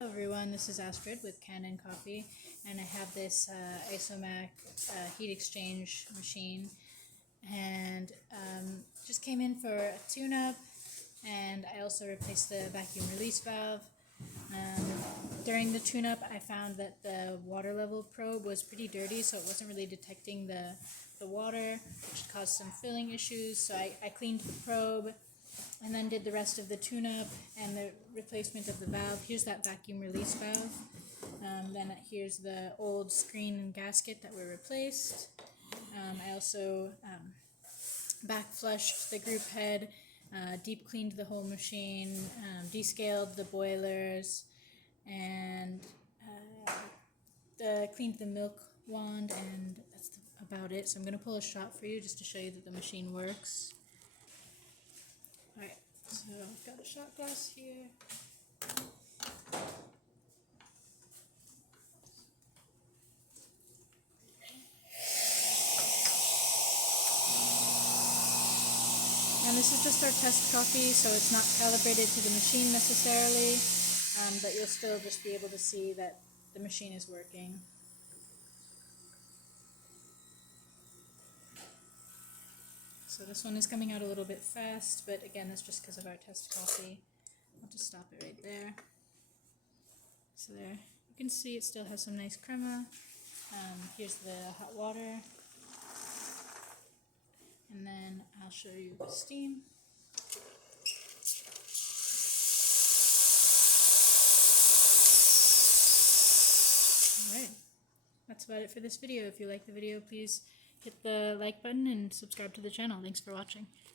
Hello everyone, this is Astrid with Kanen Coffee, and I have this Isomac heat exchange machine, and just came in for a tune-up, and I also replaced the vacuum release valve. During the tune-up, I found that the water level probe was pretty dirty, so it wasn't really detecting the water, which caused some filling issues. So I cleaned the probe and then did the rest of the tune-up and the replacement of the valve. Here's that vacuum release valve. Then here's the old screen and gasket that were replaced. I also back flushed the group head, deep cleaned the whole machine, descaled the boilers, and cleaned the milk wand, and that's about it. So I'm going to pull a shot for you just to show you that the machine works. Alright, so I've got a shot glass here. And this is just our test coffee, so it's not calibrated to the machine necessarily, but you'll still just be able to see that the machine is working. So this one is coming out a little bit fast, but again, that's just because of our test coffee. I'll just stop it right there. So there, you can see it still has some nice crema. Here's the hot water. And then I'll show you the steam. Alright, that's about it for this video. If you like the video, please hit the like button and subscribe to the channel. Thanks for watching.